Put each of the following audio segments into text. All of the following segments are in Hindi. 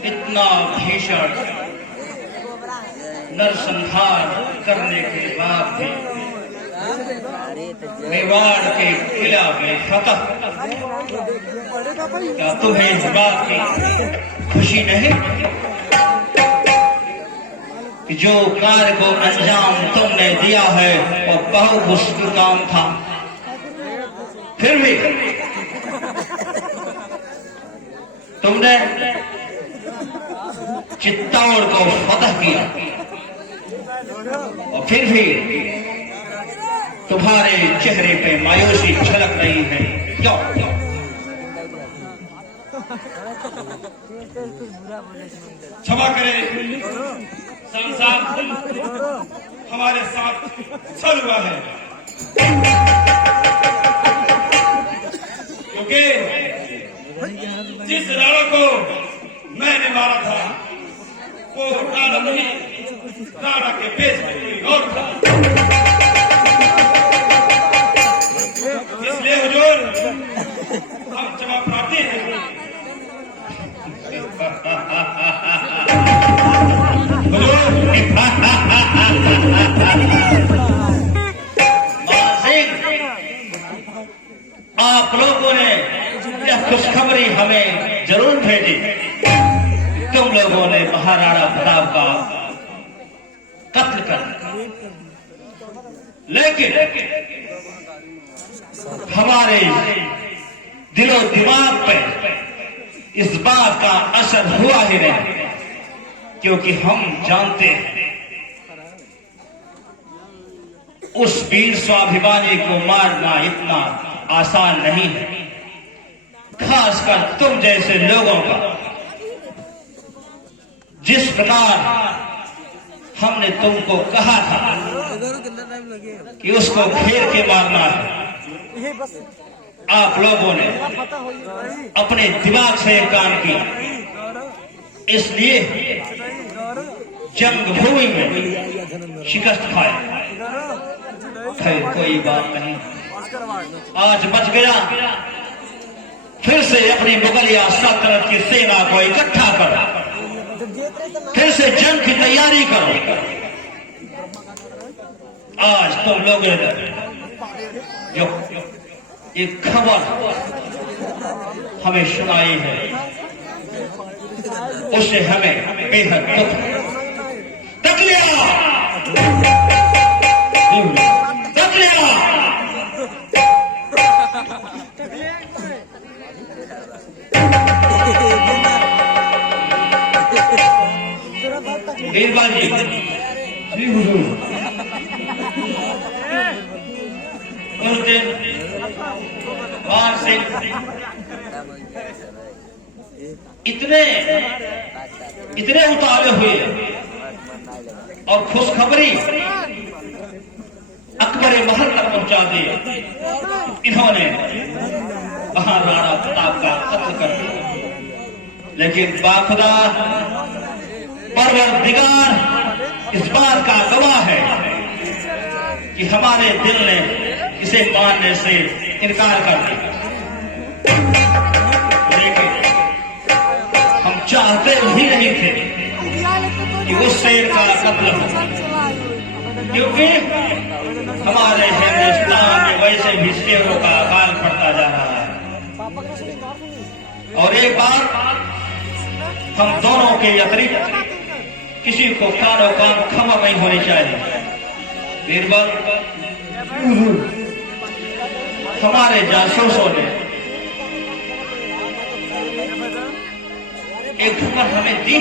इतना भीषण नरसंहार करने के बाद भी मेवाड़ के किला में फतह, क्या तुम्हें इस बात की खुशी नहीं कि जो कार्य को अंजाम तुमने दिया है वो बहुत मुश्किल काम था, फिर भी तुमने चित्तौड़ को फतह किया और फिर भी तुम्हारे चेहरे पे मायूसी झलक रही है, क्यों? क्षमा करें साहब, हमारे साथ छल हुआ है, क्योंकि जिस राणा को मैंने मारा था वो राणा नहीं, राणा के पेट में कोई और था। इसलिए हुजूर हम क्षमा प्रार्थी हैं। आप लोगों ने यह खुशखबरी हमें जरूर भेजी, तुम लोगों ने महाराणा प्रताप का कत्ल कर, लेकिन हमारे दिलो दिमाग पे इस बात का असर हुआ ही नहीं, क्योंकि हम जानते हैं उस वीर स्वाभिमानी को मारना इतना आसान नहीं है, खासकर तुम जैसे लोगों का। जिस प्रकार हमने तुमको कहा था कि उसको घेर के मारना है, आप लोगों ने अपने दिमाग से काम किया, इसलिए जंग भूमि में शिकस्त खाए। खैर कोई बात नहीं, आज बच गया। फिर से अपनी मुगलिया सल्तनत की सेना को इकट्ठा करो, फिर से जंग की तैयारी करो। आज तुम लोगों ने जो एक खबर हमें सुनाई है, उससे हमें बेहद दुख। बीरबल जी, जी हुजूर, उस दिन बाहर से इतने उतावले हुए और खुशखबरी अकबर महल तक पहुंचा दी, इन्होंने महाराणा प्रताप का कत्ल कर दिया। लेकिन बाखुदा परवरदिगार इस बात का गवाह है कि हमारे दिल ने इसे मानने से इनकार कर दिया, लेकिन हम चाहते भी नहीं थे कि उस शेर का कत्ल हो, क्योंकि हमारे हिंदुस्तान में वैसे भी शेरों का अकाल पड़ता जा रहा है। और एक बार हम दोनों के अतिरिक्त किसी को कानो कान खबर नहीं होनी चाहिए। बीरबल, हमारे जासूसों ने एक खबर हमें दी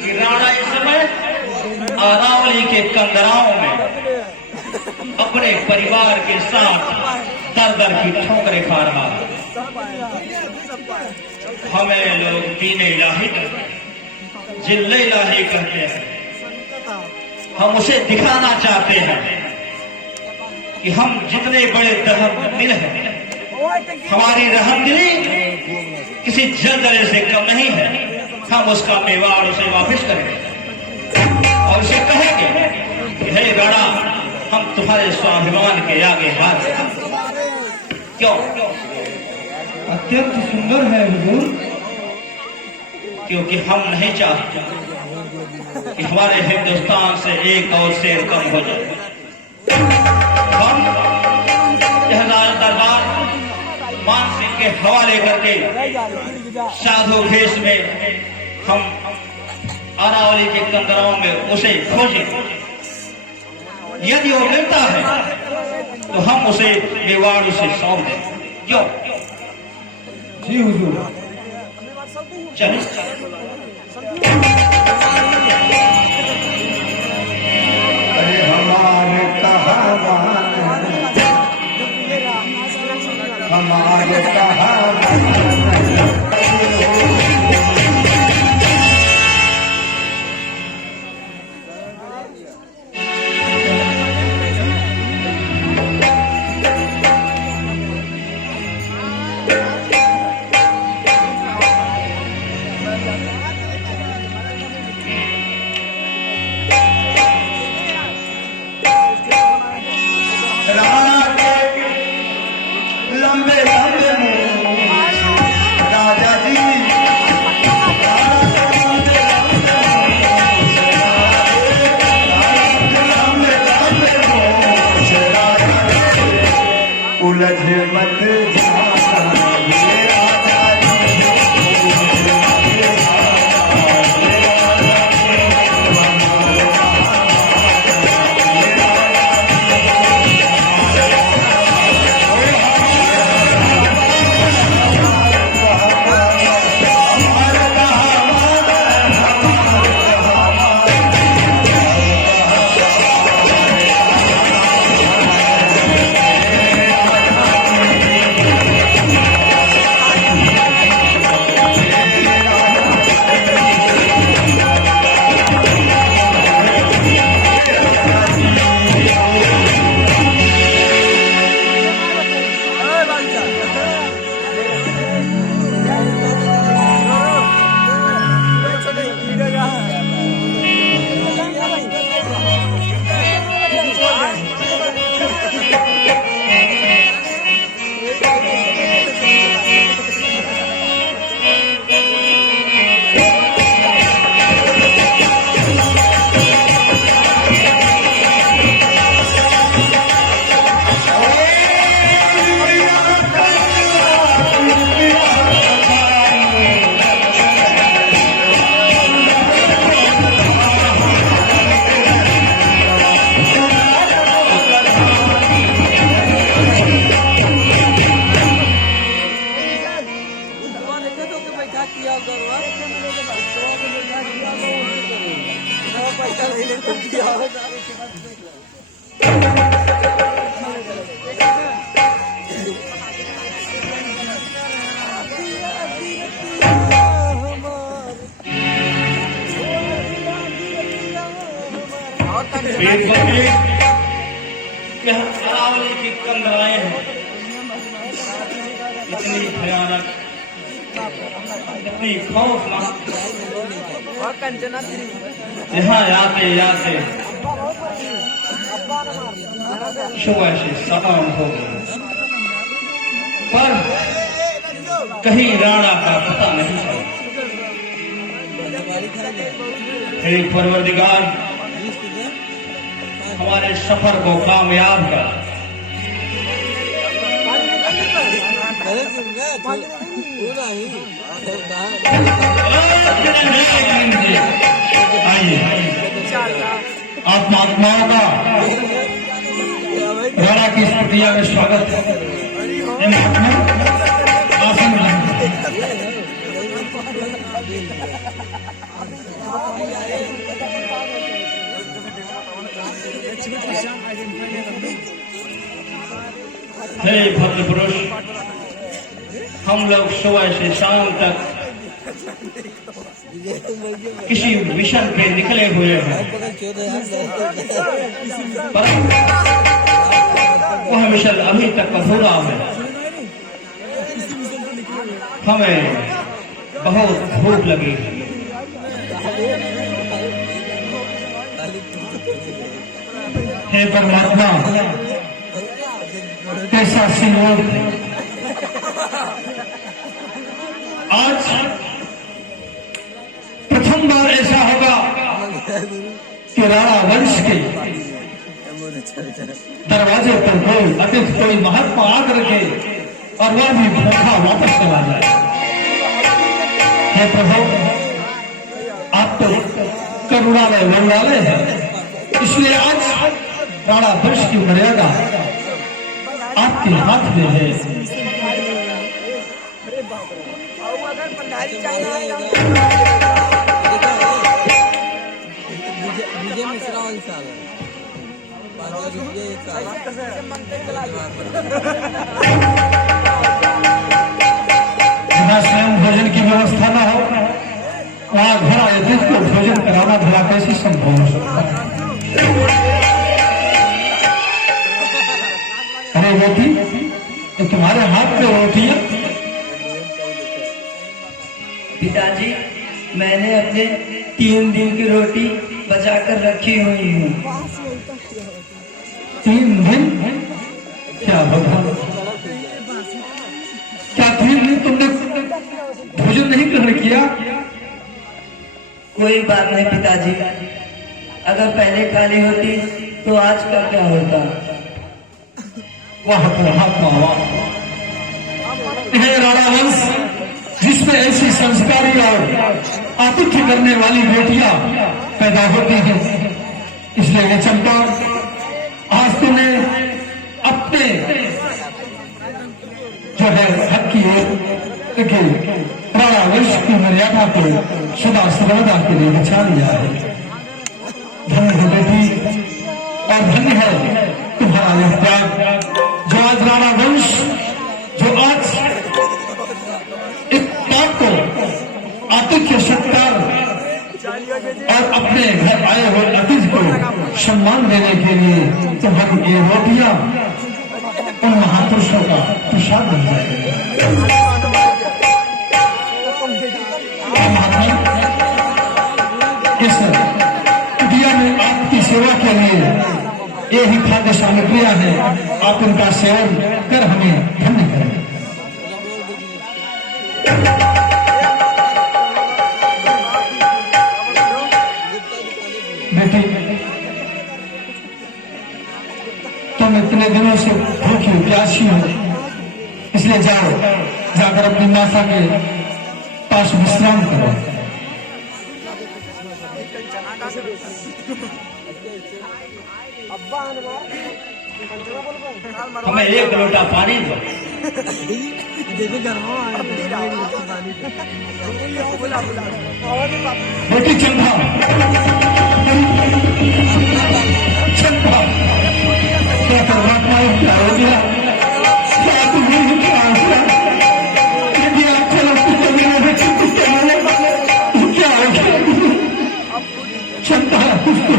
कि राणा इस समय अरावली के कंदराओं में अपने परिवार के साथ दर दर की ठोकरें खा रहा है। हमें लोग दीने इलाही कहते हैं, जिल्ले इलाही कहते हैं। हम उसे दिखाना चाहते हैं कि हम जितने बड़े रहमदिल हैं, हमारी रहमदिली किसी जलदरे से कम नहीं है। हम उसका मेवाड़ उसे वापस करेंगे और उसे कहेंगे कि हे राणा, हम तुम्हारे स्वाभिमान के आगे हार गए। क्यों? अत्यंत सुंदर है हुजूर। क्योंकि हम नहीं चाहते कि हमारे हिंदुस्तान से एक और शेर कम हो जाए। हम जहानारा दरबार मान सिंह के हवाले करके साधु भेष में हम अरावली के कंदराओं में उसे खोजें। यदि वो मिलता है तो हम उसे मेवाड़ उसे सौंप दें। क्यों? जी हुजूर। चलिए। अरे हमारे कहावान, हमारे कहावान। राणा के लंबे लंबे मूंछ, राजा जी लंबे लंबे मूंछ, राजा उलझ मत जाना ये राजा अरावली की कंदराएं हैं, इतनी भयानक, इतनी खौफनाक, यहाँ आते आते सुबह से शाम हो गई, पर कहीं राणा का पता नहीं चला। हे परवरदिगार, हमारे सफर को कामयाब कर। आइए, आप महात्माओं का राणा की इस प्रक्रिया में स्वागत है। आसन हे भक्त पुरुष, हम लोग सुबह से शाम तक किसी मिशन पे निकले हुए हैं, पर वह मिशन अभी तक अधूरा है। हमें बहुत भूख लगी है। हे परमात्मा, कैसा संयोग है। आज प्रथम बार ऐसा होगा कि राणा वंश के दरवाजे पर कोई अतिथि, कोई महात्मा आकर के और वह भी भूखा वापस चला जाए। हे प्रभु, आप तो करुणालय वरुणालय है, इसलिए आज राणा वंश की मर्यादा आपके हाथ में है। जहाँ स्वयं भोजन की व्यवस्था न हो, वहाँ घर आए को भोजन कराना भला कैसे संभव हो सकता है। अरे रोटी, तो तुम्हारे हाथ में रोटी है। पिताजी, मैंने अपने 3 दिन की रोटी बचा कर रखी हुई हूँ। 3 दिन? क्या भगवान, क्या 3 दिन तुमने भोजन नहीं ग्रहण किया? कोई बात नहीं पिताजी, अगर पहले खाली होती तो आज का क्या होता। वाह परमात्मा, वाह। हे राणा वंश, जिसमें ऐसी संस्कारी और आतिथ्य करने वाली बेटियां पैदा होती हैं, इसलिए ये चंपा, आज तूने अपने जो है हक की ओर राणा वंश की मर्यादा को सदा सर्वदा के लिए बचा लिया है। धन्य है बेटी, और धन्य है तुम्हारा यह त्याग, जो आज राणा वंश, जो आज एक बात को आतिथ्य सत्कार और अपने घर आए हुए अतिथि को सम्मान देने के लिए तुम्हारी ये रोटियां उन महापुरुषों का प्रसाद बन जाएगा। इस कुटिया में आपकी सेवा के लिए ये ही खाद्य सामग्रियां हैं, आप उनका सेवन कर हमें धन्य करें। बेटी, तुम इतने दिनों से भूखी प्यासी हो, इसलिए जाओ, जाकर अपनी माता के पास विश्राम करो। हमें 1 लोटा पानी दो। बेटी चंपा, चंपा, क्या परमात्मा क्या हो गया? क्या तुम्हें क्या हो गया? यदि आप चलो कभी ना बेटी कुछ क्या हो गया? चंपा, कुछ तो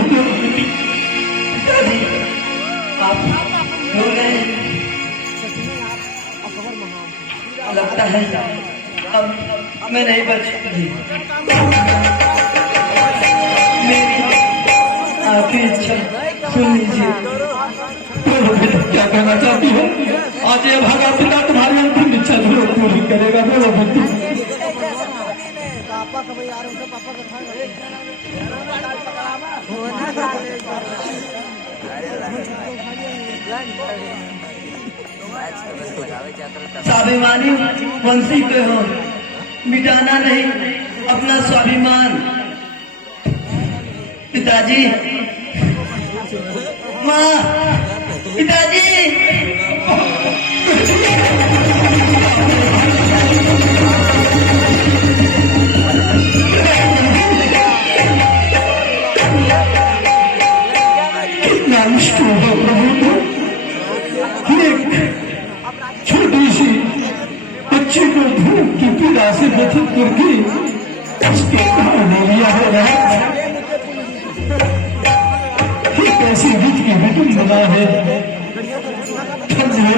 आप रो गए, लगता है अब मैं नहीं बच सकती। मेरी आखिरी इच्छा सुन लीजिए। क्या कहना चाहती हो? आज ये भागा पिता तुम्हारी अंतिम इच्छा जरूर पूरी करेगा। बोलो बेटी। स्वाभिमानी वंशी पे हो, मिटाना नहीं अपना स्वाभिमान। पिताजी, माँ, पिताजी। कितना मुश्किल है प्रभु, छोटी सी बच्ची को भूख की पीड़ा से व्यथित करके उसके प्राण ले लिया हो रहा है। कैसी विध की बेटी बना है।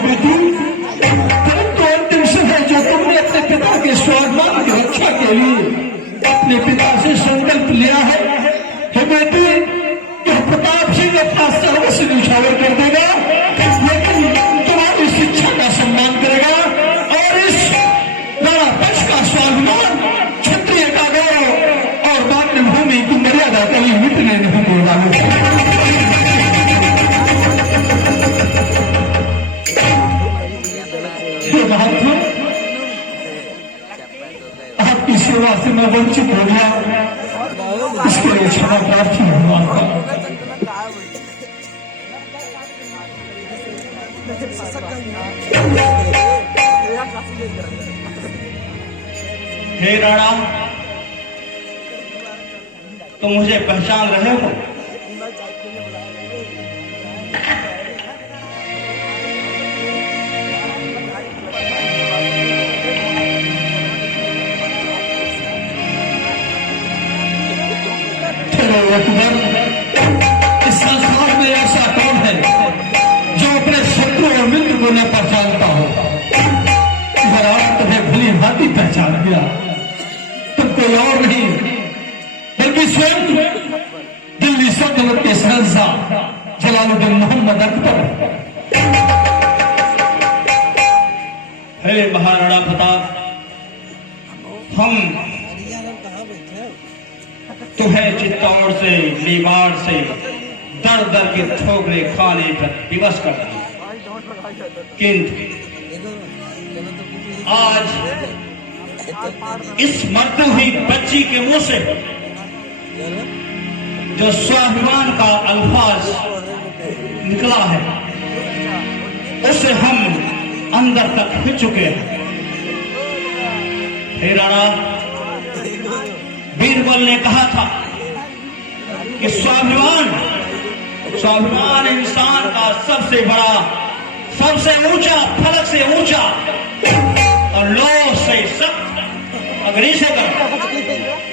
बेटी, परंतु अंतिम समय जो तुमने अपने पिता के स्वाभिमान की रक्षा के लिए अपने पिता से संकल्प लिया है कि बेटी यह प्रताप सिंह अपना सर्वस्व न्यौछावर कर देगा, लेकिन तुम्हारी शिक्षा का सम्मान करेगा और इस राणा पक्ष का स्वाभिमान, क्षत्रिय का गौरव और मातृभूमि की मर्यादा कभी मिटने नहीं देगा। महात्मा, आपकी सेवा से मैं वंचित हो गया, इसके लिए क्षमा प्रार्थी हूँ आपका। हे राणा, तुम मुझे पहचान रहे हो? इस संसार में ऐसा कौन है जो अपने शत्रु और मित्र को न पहचानता हो? जरा तुम्हें भली भांति पहचान गया। तुम कोई और नहीं बल्कि स्वयं दिल्ली सल्तनत के शहंशाह जलालुद्दीन मोहम्मद अकबर। हे महाराणा प्रताप, हम तुम्हें चित्तौड़ से, मेवाड़ से दर दर के ठोकरे खाने पर विवश करते हैं, किंतु आज इस मरती हुई बच्ची के मुंह से जो स्वाभिमान का अल्फाज निकला है, उससे हम अंदर तक हिल चुके हैं। हे राणा, बीरबल ने कहा था कि स्वाभिमान इंसान का सबसे बड़ा, सबसे ऊंचा, फलक से ऊंचा और लोभ से सख्त अगर इसे कर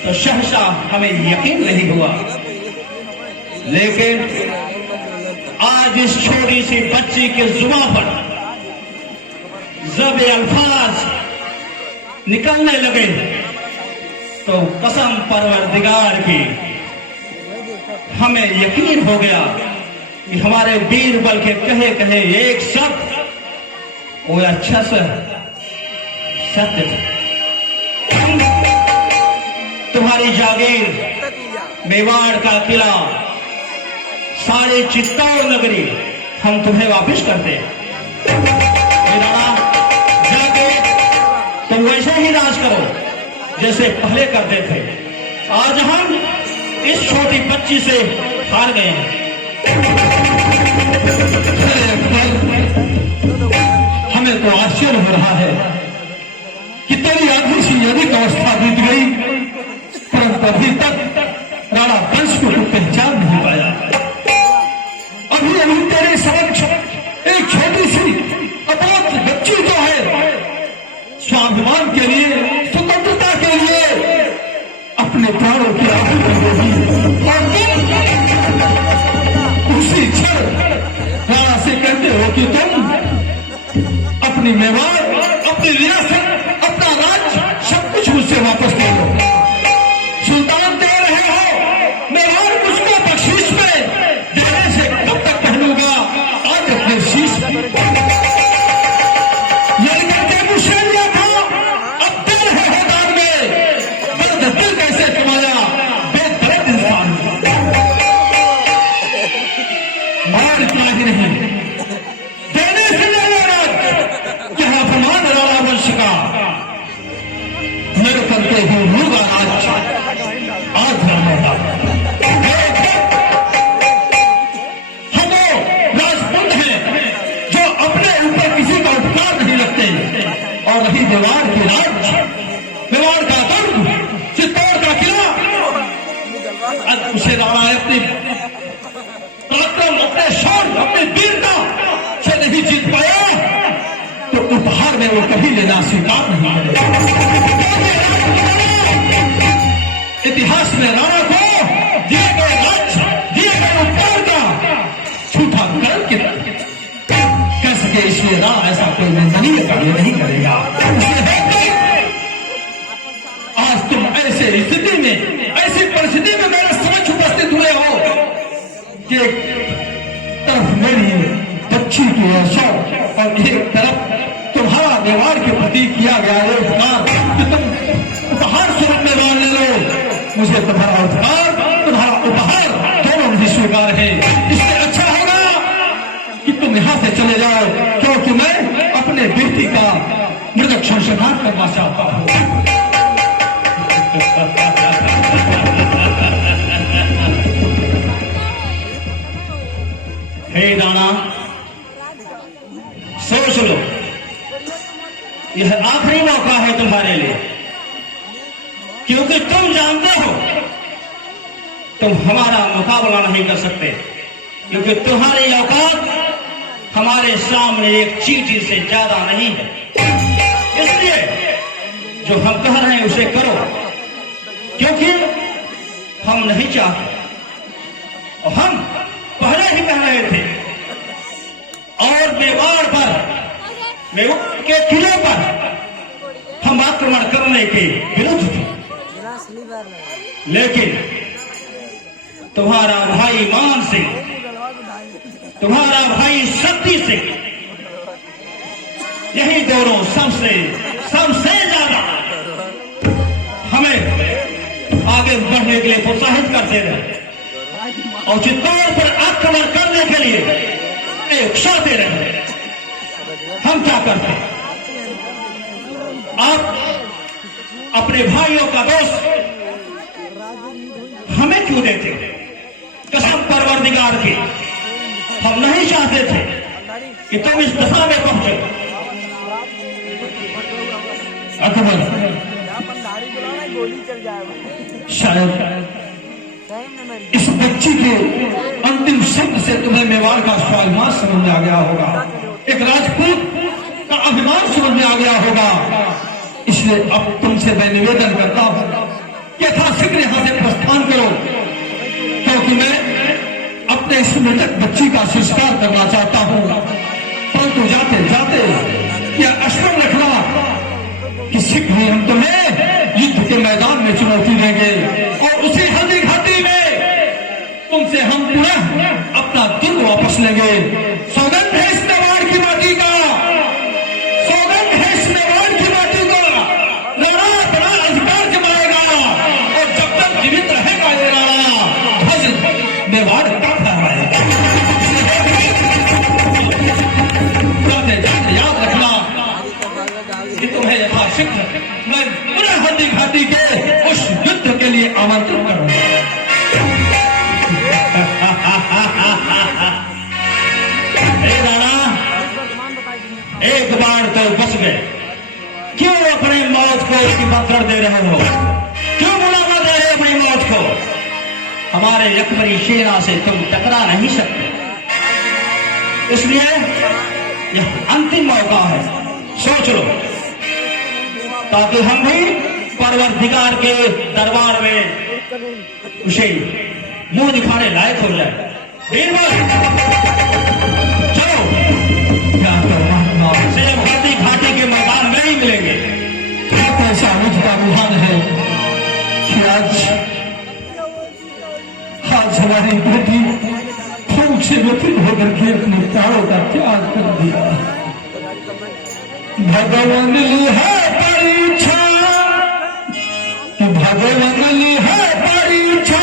तो सहसा हमें यकीन नहीं हुआ, लेकिन आज इस छोटी सी बच्ची के जुबान पर जब ये अल्फाज निकलने लगे तो कसम परवरदिगार की हमें यकीन हो गया कि हमारे बीरबल के कहे कहे एक शब्द वो अच्छा सा सत्य था। तुम्हारी जागीर, मेवाड़ का किला, सारे चित्तौड़ नगरी हम तुम्हें वापस करते हैं। जाके तुम वैसे ही राज करो जैसे पहले करते थे। आज हम इस छोटी बच्ची से हार गए हैं। हमें तो आश्चर्य हो रहा है कि तेरी आधी सी अधिक अवस्था बीत गई, परंतु अभी तक राणा वंश को तू पहचान नहीं पाया। अभी अभी तेरे समक्ष एक छोटी सी अपराध बच्ची जो है स्वाभिमान के लिए, स्वतंत्रता के लिए अपने प्राणों की आहुति दे दी, और तुम उसी क्षण राणा से कहते हो कि तुम अपनी मेवाड़, अपनी विरासत, अपना राज सब कुछ मुझसे वापस ले लो। सुल्तान दे रहे हो, मेवाड़ मुझको बख्शीश में देने से कब तक पहनूंगा? आज अपने शीश मेवाड़ के राज, मेवाड़ का दुर्ग, चित्तौड़ का किला, उसे राणा अपनी पराक्रम, अपने शौर्य, अपनी वीरता से नहीं जीत पाया तो उपहार में वो कभी लेना स्वीकार नहीं करेगा। इतिहास में राणा को दिए गए राज्य, दिए गए उपहार का झूठा करण कह सके, इसलिए राणा ऐसा कोई निंदनीय कार्य नहीं करेगा। आज तुम ऐसे स्थिति में, ऐसी परिस्थिति में एक तरफ मेरी बच्ची की ऐसा और एक तरफ तुम्हारा व्यवहार के प्रति किया गया ये उपकार कि तुम उपहार स्वरूप में मान ले लो। मुझे तुम्हारा उपकार तुम्हारा उपहार दोनों मुझे स्वीकार है। इससे अच्छा होगा कि तुम यहाँ से चले जाओ, क्योंकि मैं अपने बेटी का मृतक संस्कार करना चाहता हूँ। हे राणा, सोच लो, यह आखिरी मौका है तुम्हारे लिए, क्योंकि तुम जानते हो तुम हमारा मुकाबला नहीं कर सकते, क्योंकि तुम्हारी औकात हमारे सामने एक चींटी से ज्यादा नहीं है। इसलिए जो हम कह रहे हैं उसे करो, क्योंकि हम नहीं चाहते, और हम पहले ही कह रहे थे, और मेवाड़ पर, मेवाड़ के किले पर हम आक्रमण करने के विरुद्ध थे, लेकिन तुम्हारा भाई मान सिंह, तुम्हारा भाई शक्ति सिंह, यही दोनों सबसे ज्यादा हमें आगे बढ़ने के लिए प्रोत्साहित करते रहे और चित्तौड़ पर आक्रमण करने के लिए उकसाते रहे। हम क्या करते? आप अपने भाइयों का दोस्त हमें क्यों देते? कसम परवरदिगार की, हम नहीं चाहते थे कि तुम इस दशा में पहुंचो। अकबर, शायद इस बच्ची के अंतिम शब्द से तुम्हें मेवाड़ का स्वाभिमान समझ में आ गया होगा, एक राजपूत का अभिमान समझ में आ गया होगा। इसलिए अब तुमसे मैं निवेदन करता हूं कि यथाशीघ्र यहाँ से प्रस्थान करो, क्योंकि मैं अपने इस मृतक बच्ची का संस्कार करना चाहता हूँ। परंतु जाते जाते यह स्मरण रखना कि शीघ्र ही हम तुम्हें युद्ध के मैदान में चुनौती देंगे, और उसी हल्दी घाटी में तुमसे हम पुनः अपना दुर्ग वापस लेंगे। सौगंध है इस मेवाड़ की माटी का, सौगंध है इस मेवाड़ की माटी का। राणा अपना अधिकार जमाएगा, और जब तक जीवित रहेगा ये राणा, ध्वज मेवाड़ का फहराएगा। जाते जाते याद रखना कि तुम्हें यथाशीघ्र मैं पुनः हल्दी घाटी के उस युद्ध के लिए आमंत्रित करूंगा। एक बार तो बच गए, क्यों अपनी मौत को पकड़ दे रहे हो? क्यों बुलावा दे रहे हो अपनी मौत को? हमारे अकबरी सेना से तुम टकरा नहीं सकते, इसलिए यह अंतिम मौका है, सोच लो, ताकि हम भी परवरदिगार के दरबार में उसे मुंह दिखाने लायक हो जाए। चलो, हल्दी घाटी के मैदान में ही मिलेंगे। ऐसा मुझ का रुझान है कि आज हमारी बेटी फौज से विफल होकर के अपने प्राणों का त्याग कर दिया। भगवान ली है परीक्षा, भगवान ली है परीक्षा,